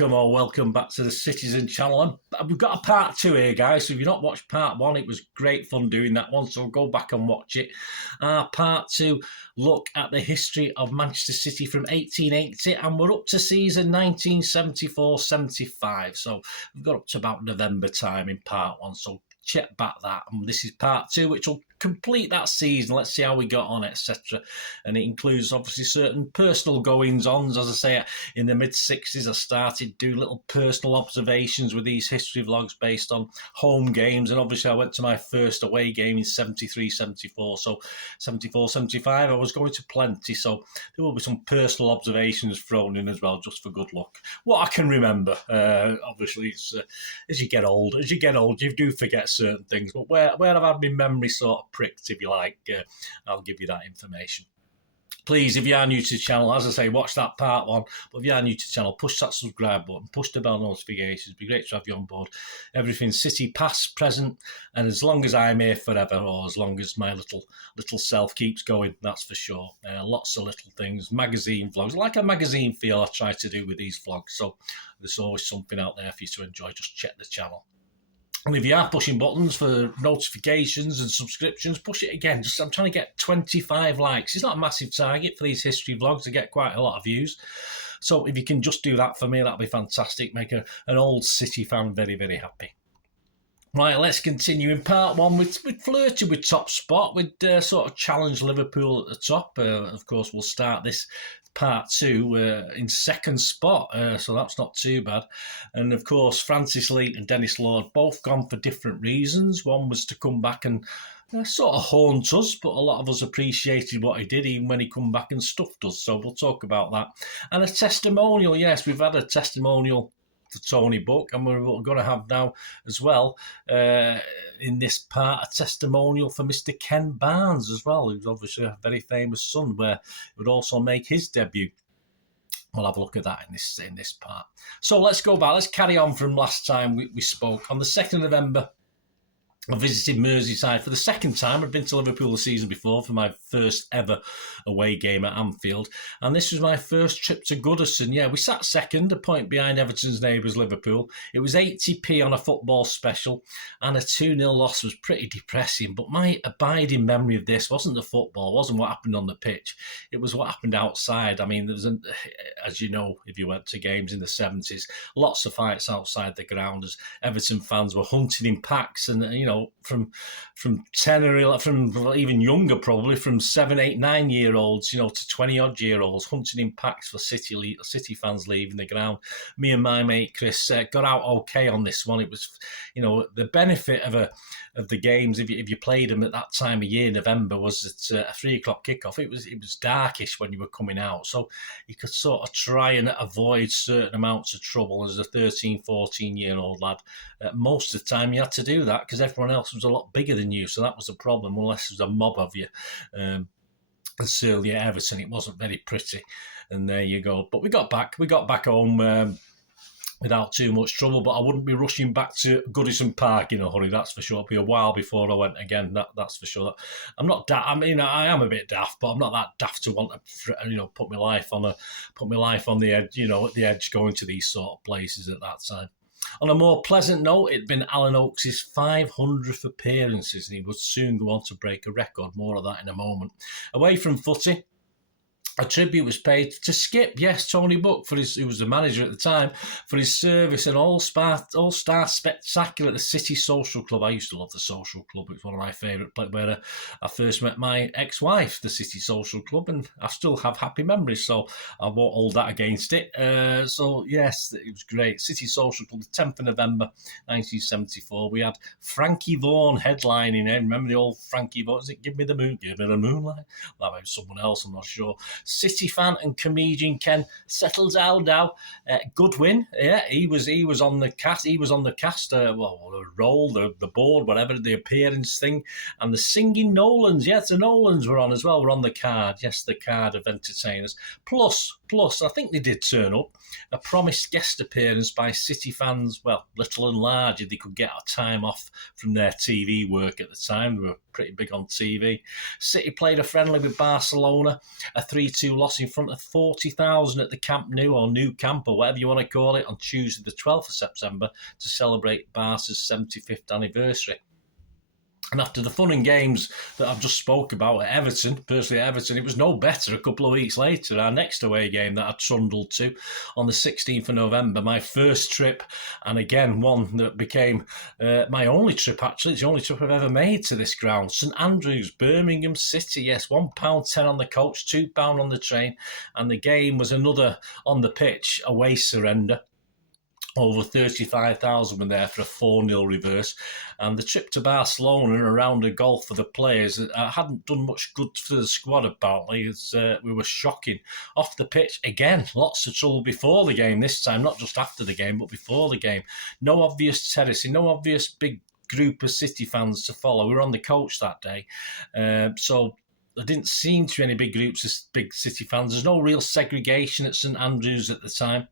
welcome back to the Citizen channel. And we've got a part 2 here, guys. So if you've not watched part 1, it was great fun doing that one, so go back and watch it. Part 2, look at the history of Manchester City from 1880, and we're up to season 1974-75. So we've got up to about November time in part 1, so check back that. And this is part 2, which will complete that season. Let's see how we got on, etc. And it includes obviously certain personal goings-ons. As I say, in the mid-60s I started to do little personal observations with these history vlogs based on home games, and obviously I went to my first away game in 73-74, so 74-75 I was going to plenty, so there will be some personal observations thrown in as well, just for good luck. What I can remember, obviously it's as you get old you do forget certain things, but where I've had my memory sort of pricked, if you like, I'll give you that information. Please, if you are new to the channel, as I say, watch that part 1. But if you are new to the channel, push that subscribe button, push the bell notifications. It'd be great to have you on board. Everything City, past, present, and as long as I'm here forever, or as long as my little self keeps going, that's for sure. Lots of little things, magazine vlogs, like a magazine feel I try to do with these vlogs. So there's always something out there for you to enjoy. Just check the channel. And if you are pushing buttons for notifications and subscriptions, push it again. I'm trying to get 25 likes. It's not a massive target for these history vlogs to get quite a lot of views. So if you can just do that for me, that'd be fantastic. Make an old City fan very, very happy. Right, let's continue. In part 1, we'd flirted with top spot. We'd sort of challenged Liverpool at the top. Of course, we'll start this part 2 in second spot, so that's not too bad. And of course, Francis Lee and Dennis Lord both gone for different reasons. One was to come back and sort of haunt us, but a lot of us appreciated what he did, even when he come back and stuffed us. So we'll talk about that. And a testimonial, yes, we've had a testimonial to Tony Buck, and we're going to have now as well in this part a testimonial for Mr. Ken Barnes as well, who's obviously a very famous son, where he would also make his debut. We'll have a look at that in this part. So let's go back. Let's carry on from last time we spoke. On the 2nd of November, I visited Merseyside for the second time. I'd been to Liverpool the season before for my first ever away game at Anfield. And this was my first trip to Goodison. Yeah, we sat second, a point behind Everton's neighbours, Liverpool. It was 80p on a football special, and a 2-0 loss was pretty depressing. But my abiding memory of this wasn't the football, wasn't what happened on the pitch. It was what happened outside. I mean, there was, as you know, if you went to games in the 70s, lots of fights outside the ground as Everton fans were hunting in packs, and, you know, from 10 or 11, from even younger probably, from 7, 8, 9-year-olds, you know, to 20-odd-year-olds, hunting in packs for City fans leaving the ground. Me and my mate Chris got out okay on this one. It was, you know, the benefit of the games, if you played them at that time of year, November, was at a 3 o'clock kickoff. It was darkish when you were coming out, so you could sort of try and avoid certain amounts of trouble as a 13, 14-year-old lad. Most of the time you had to do that because everyone else was a lot bigger than you, so that was a problem, unless there was a mob of you. And certainly at Everton, it wasn't very pretty. And there you go. But we got back home without too much trouble, but I wouldn't be rushing back to Goodison Park in a hurry, that's for sure. It'll be a while before I went again, that's for sure. I'm not daft. I mean, I am a bit daft, but I'm not that daft to want to, you know, put my life on the edge, you know, at the edge, going to these sort of places at that time. On a more pleasant note, it'd been Alan Oakes' 500th appearances, and he would soon go on to break a record. More of that in a moment. Away from footy, a tribute was paid to Skip, yes, Tony Buck, who was the manager at the time, for his service and all-star spectacular at the City Social Club. I used to love the Social Club. It was one of my favourite places, where I first met my ex-wife, the City Social Club, and I still have happy memories, so I won't hold that against it. So, yes, it was great. City Social Club, the 10th of November, 1974. We had Frankie Vaughan headlining. Remember the old Frankie Vaughan? Was it Give Me the Moon, Give Me the Moonlight? That might be someone else, I'm not sure. City fan and comedian Ken settled down now. Good win. Yeah, he was on the cast. He was on the cast. The role, the board, whatever, the appearance thing, and the singing Nolans. Yes, the Nolans were on as well. Were on the card. Yes, the card of entertainers. Plus plus, I think they did turn up, a promised guest appearance by City fans, well, little and large, if they could get a time off from their TV work at the time. They were pretty big on TV. City played a friendly with Barcelona, a 3-2 loss in front of 40,000 at the Camp Nou, or Nou Camp, or whatever you want to call it, on Tuesday the 12th of September to celebrate Barca's 75th anniversary. And after the fun and games that I've just spoke about at Everton, personally at Everton, it was no better a couple of weeks later. Our next away game that I trundled to on the 16th of November, my first trip, and again, one that became my only trip, actually. It's the only trip I've ever made to this ground. St Andrews, Birmingham City, yes, £1.10 on the coach, £2 on the train, and the game was another on the pitch, away surrender. Over 35,000 were there for a 4-0 reverse. And the trip to Barcelona and around the golf for the players hadn't done much good for the squad, apparently, as we were shocking. Off the pitch, again, lots of trouble before the game this time, not just after the game, but before the game. No obvious terracing, no obvious big group of City fans to follow. We were on the coach that day. So there didn't seem to be any big groups of big City fans. There's no real segregation at St Andrews at the time.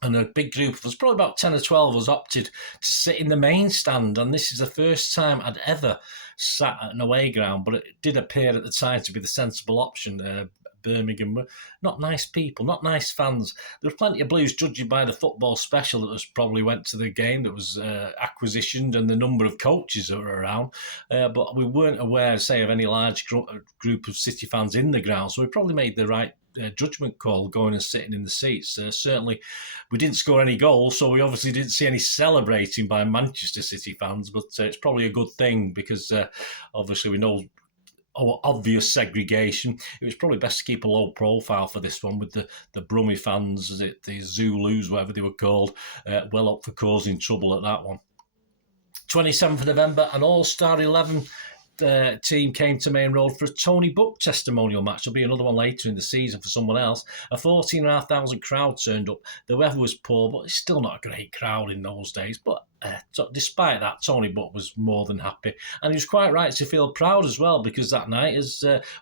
And a big group of us, probably about 10 or 12 of us, opted to sit in the main stand. And this is the first time I'd ever sat at an away ground, but it did appear at the time to be the sensible option. Birmingham were not nice people, not nice fans. There were plenty of Blues, judging by the football special that was probably went to the game that was acquisitioned and the number of coaches that were around. But we weren't aware, say, of any large group of City fans in the ground. So we probably made the right judgment call going and sitting in the seats. Certainly, we didn't score any goals, so we obviously didn't see any celebrating by Manchester City fans, but it's probably a good thing because obviously we know obvious segregation. It was probably best to keep a low profile for this one with the Brummie fans, the Zulus, whatever they were called, well up for causing trouble at that one. 27th of November, an All-Star 11 team came to Main Road for a Tony Buck testimonial match. There'll be another one later in the season for someone else. A 14,500 crowd turned up. The weather was poor, but it's still not a great crowd in those days. But despite that, Tony Buck was more than happy. And he was quite right to feel proud as well, because that night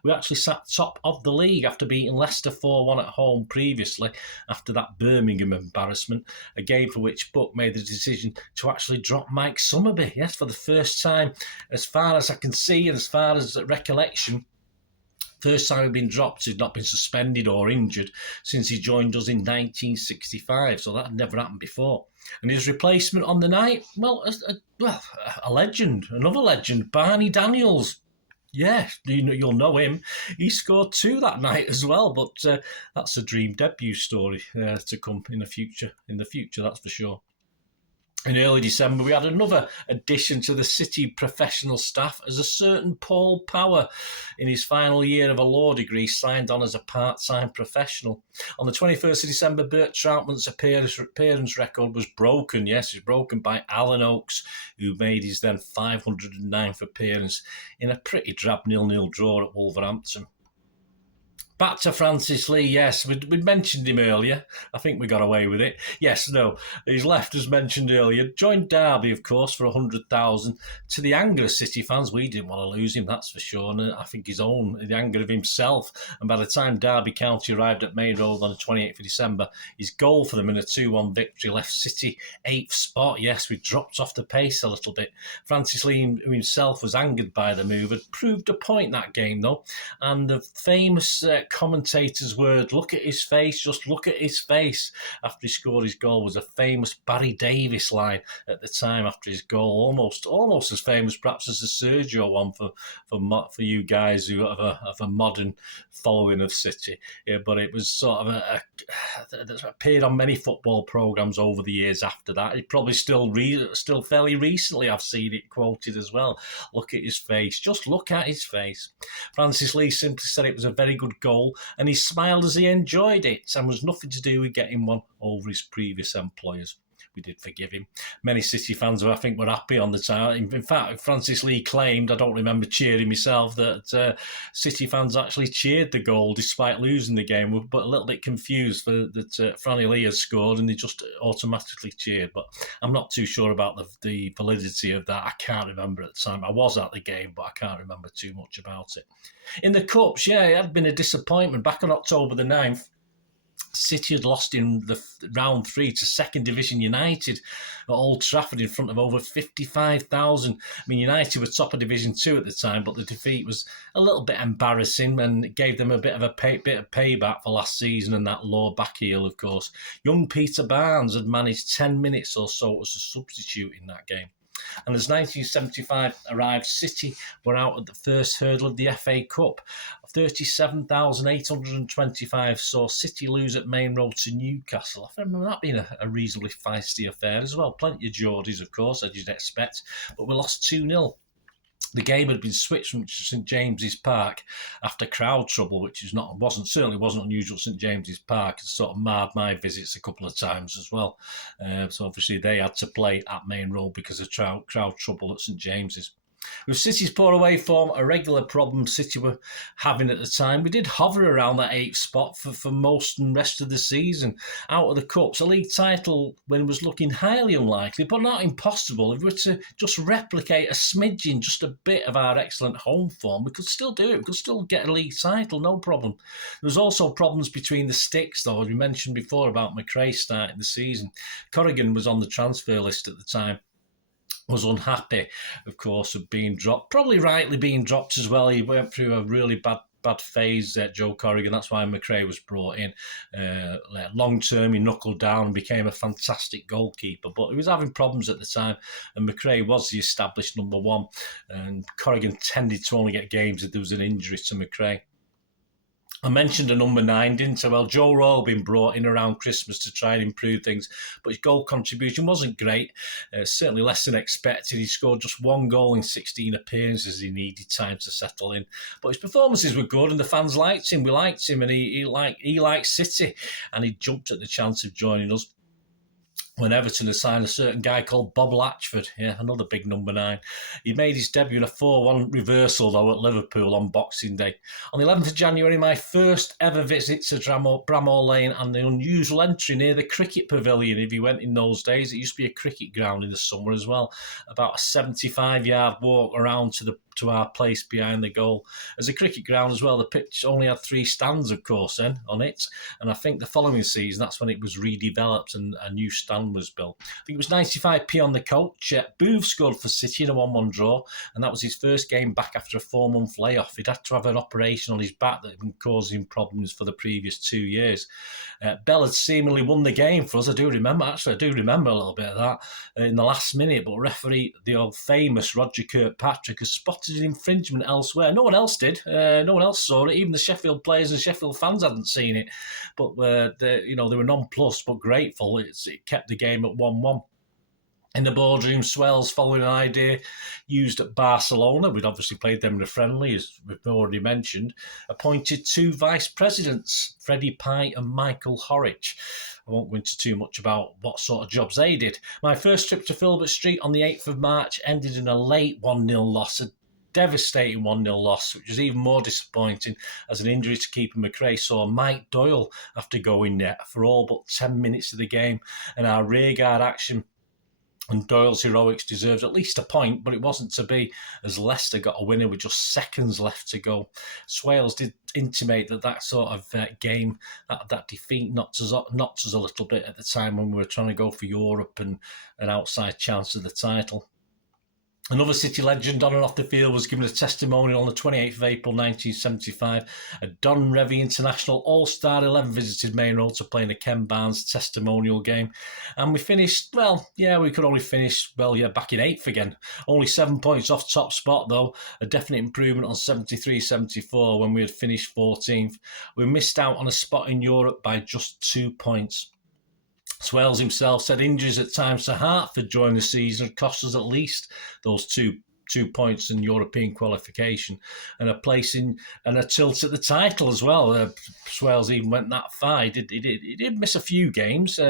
we actually sat top of the league after beating Leicester 4-1 at home previously after that Birmingham embarrassment, a game for which Buck made the decision to actually drop Mike Summerby. Yes, for the first time, as far as I can see and as far as recollection, first time he'd been dropped, he'd not been suspended or injured since he joined us in 1965. So that had never happened before. And his replacement on the night, well, a legend, another legend, Barney Daniels. Yeah, you'll know him. He scored 2 that night as well, but that's a dream debut story to come in the future, that's for sure. In early December, we had another addition to the City professional staff as a certain Paul Power, in his final year of a law degree, signed on as a part-time professional. On the 21st of December, Bert Troutman's appearance record was broken. Yes, it was broken by Alan Oakes, who made his then 509th appearance in a pretty drab 0-0 draw at Wolverhampton. Back to Francis Lee, yes, we'd mentioned him earlier. I think we got away with it. Yes, no, he's left, as mentioned earlier. Joined Derby, of course, for 100,000. To the anger of City fans, we didn't want to lose him, that's for sure. And I think the anger of himself. And by the time Derby County arrived at Main Road on the 28th of December, his goal for them in a 2-1 victory left City 8th spot. Yes, we dropped off the pace a little bit. Francis Lee himself was angered by the move. Had proved a point that game, though. And the famous commentator's word, look at his face, just look at his face, after he scored his goal, was a famous Barry Davis line at the time after his goal, almost as famous perhaps as the Sergio one for you guys who have a modern following of City. Yeah, but it was sort of that appeared on many football programmes over the years after that. It probably still fairly recently I've seen it quoted as well. Look at his face, just look at his face. Francis Lee simply said it was a very good goal, and he smiled as he enjoyed it, and was nothing to do with getting one over his previous employers. We did forgive him. Many City fans, I think, were happy on the time. In fact, Francis Lee claimed, I don't remember cheering myself, that City fans actually cheered the goal despite losing the game, but a little bit confused that Franny Lee had scored and they just automatically cheered. But I'm not too sure about the validity of that. I can't remember at the time. I was at the game, but I can't remember too much about it. In the Cups, yeah, it had been a disappointment. Back on October the 9th, City had lost in the round 3 to Second Division United at Old Trafford in front of over 55,000. I mean, United were top of Division 2 at the time, but the defeat was a little bit embarrassing and it gave them a bit of payback for last season and that low back heel, of course. Young Peter Barnes had managed 10 minutes or so as a substitute in that game. And as 1975 arrived, City were out at the first hurdle of the FA Cup. 37,825 saw City lose at Main Road to Newcastle. I remember that being a reasonably feisty affair as well. Plenty of Geordies, of course, as you'd expect, but we lost 2-0. The game had been switched from St James's Park after crowd trouble, which certainly wasn't unusual at St James's Park. It sort of marred my visits a couple of times as well. So obviously they had to play at Main Road because of crowd trouble at St James's. With City's poor away form, a regular problem City were having at the time, we did hover around that 8th spot for most and rest of the season. Out of the Cups, a league title when it was looking highly unlikely, but not impossible. If we were to just replicate a smidgen, just a bit of our excellent home form, we could still do it. We could still get a league title, no problem. There was also problems between the sticks, though, as we mentioned before about McRae starting the season. Corrigan was on the transfer list at the time. Was unhappy, of course, of being dropped. Probably rightly being dropped as well. He went through a really bad phase, Joe Corrigan. That's why McRae was brought in. Long term, he knuckled down and became a fantastic goalkeeper. But he was having problems at the time, and McRae was the established number one. And Corrigan tended to only get games if there was an injury to McRae. I mentioned a number 9, didn't I? Well, Joe Royle had been brought in around Christmas to try and improve things, but his goal contribution wasn't great, certainly less than expected. He scored just 1 goal in 16 appearances. He needed time to settle in. But his performances were good and the fans liked him. We liked him and he liked City, and he jumped at the chance of joining us when Everton had signed a certain guy called Bob Latchford, another big number 9. He made his debut in a 4-1 reversal, though, at Liverpool on Boxing Day. On the 11th of January, my first ever visit to Bramall Lane and the unusual entry near the cricket pavilion. If you went in those days, it used to be a cricket ground in the summer as well. About a 75-yard walk around to our place behind the goal. As a cricket ground as well, the pitch only had 3 stands, of course, then on it. And I think the following season, that's when it was redeveloped and a new stand was built. I think it was 95p on the coach. Booth scored for City in a 1-1 draw, and that was his first game back after a 4-month layoff. He'd had to have an operation on his back that had been causing problems for the previous 2 years. Bell had seemingly won the game for us. I do remember a little bit of that in the last minute, but referee, the old famous Roger Kirkpatrick, has spotted an infringement elsewhere. No one else did. No one else saw it. Even the Sheffield players and Sheffield fans hadn't seen it. But they were nonplussed but grateful. It kept the game at 1-1. In the boardroom, Swells, following an idea used at Barcelona, we'd obviously played them in a friendly, as we've already mentioned, appointed 2 vice presidents, Freddie Pye and Michael Horwich. I won't go into too much about what sort of jobs they did. My first trip to Filbert Street on the 8th of March ended in a late 1-0 loss, a devastating 1-0 loss, which was even more disappointing as an injury to keeper McRae saw Mike Doyle have to go in net for all but 10 minutes of the game, and our rearguard action and Doyle's heroics deserved at least a point, but it wasn't to be, as Leicester got a winner with just seconds left to go. Swales did intimate that sort of game, that defeat knocked us a little bit at the time when we were trying to go for Europe and an outside chance of the title. Another City legend on and off the field was given a testimonial on the 28th of April 1975. A Don Revie International All-Star 11 visited Main Road to play in a Ken Barnes testimonial game. And we finished, we could only finish, back in 8th again. Only 7 points off top spot, though. A definite improvement on 73-74 when we had finished 14th. We missed out on a spot in Europe by just 2 points. Swales himself said injuries at times to Hartford during the season had cost us at least those two points in European qualification and a place in and a tilt at the title as well. Swales even went that far. He did miss a few games,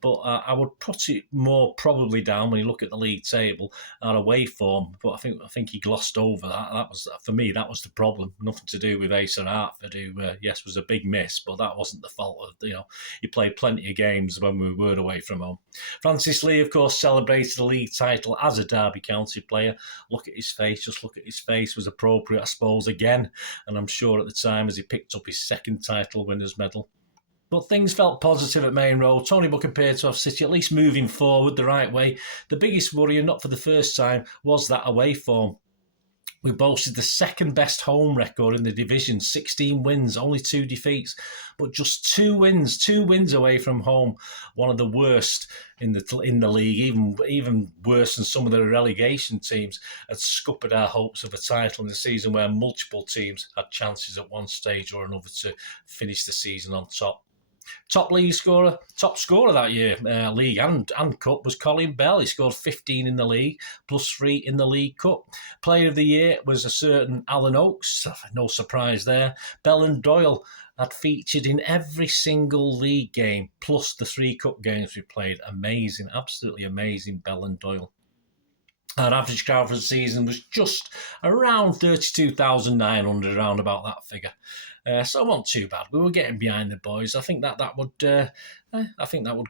but I would put it more probably down when you look at the league table our away form. But I think he glossed over that. That was, for me, that was the problem. Nothing to do with Asa Hartford, who yes was a big miss, but that wasn't the fault of he played plenty of games when we were away from home. Francis Lee, of course, celebrated a league title as a Derby County player. Look at his face was appropriate, I suppose, again, and I'm sure at the time as he picked up his second title winners' medal. But things felt positive at Main Road. Tony Book appeared to have City at least moving forward the right way. The biggest worry, and not for the first time, was that away form. We boasted the second best home record in the division, 16 wins, only 2 defeats, but just 2 wins away from home. One of the worst in the league, even worse than some of the relegation teams, had scuppered our hopes of a title in a season where multiple teams had chances at one stage or another to finish the season on top. Top scorer that year, league and cup, was Colin Bell. He scored 15 in the league, plus 3 in the League Cup. Player of the year was a certain Alan Oakes. No surprise there. Bell and Doyle had featured in every single league game, plus the 3 cup games we played. Amazing, absolutely amazing, Bell and Doyle. Our average crowd for the season was just around 32,900, around about that figure. So it wasn't too bad. We were getting behind the boys. I think that would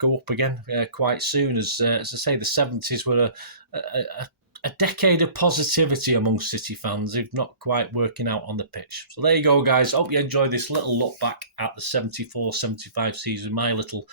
go up again quite soon. As I say, the 70s were a decade of positivity among City fans, if not quite working out on the pitch. So there you go, guys. Hope you enjoyed this little look back at the 74-75 season. My little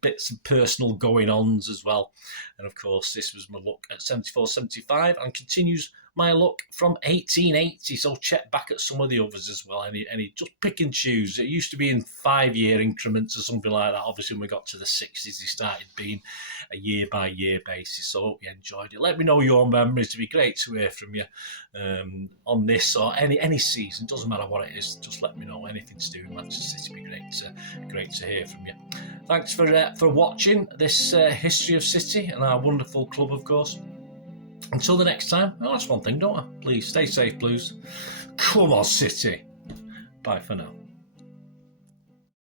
bits of personal going-ons as well. And of course, this was my look at 74-75 and continues my look from 1880. So check back at some of the others as well. Any just pick and choose. It used to be in 5-year increments or something like that. Obviously, when we got to the 60s, they started being a year-by-year basis. So I hope you enjoyed it. Let me know your memories. It'd be great to hear from you on this or any season. Doesn't matter what it is. Just let me know. Anything to do with Manchester City would be great to hear from you. Thanks for watching this history of City and our wonderful club, of course. Until the next time, that's one thing, don't I? Please stay safe, Blues. Come on, City. Bye for now.